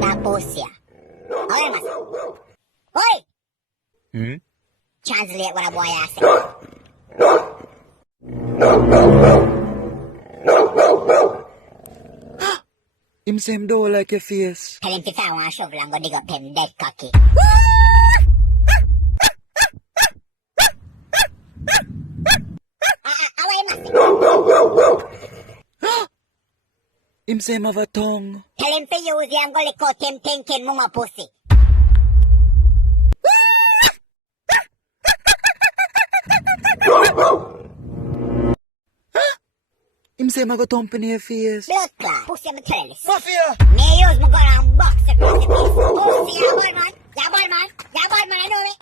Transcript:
Tapos siya. Okay, mas. Hoy! Translate what a boy asked. Him say him don't like your face. Tell him if I want to shovel and go dig up him dead cocky. Away, mas. Him say him have a tongue. Tell him to use him go lick out him thinking mama pussy. Him say him a go thump in your face. Blood clot. Pussy I'm telling you. Mafia! Me use my gun and box across the face. Pussy, yeah boy man. Yeah boy man. Yeah boy man, I know me.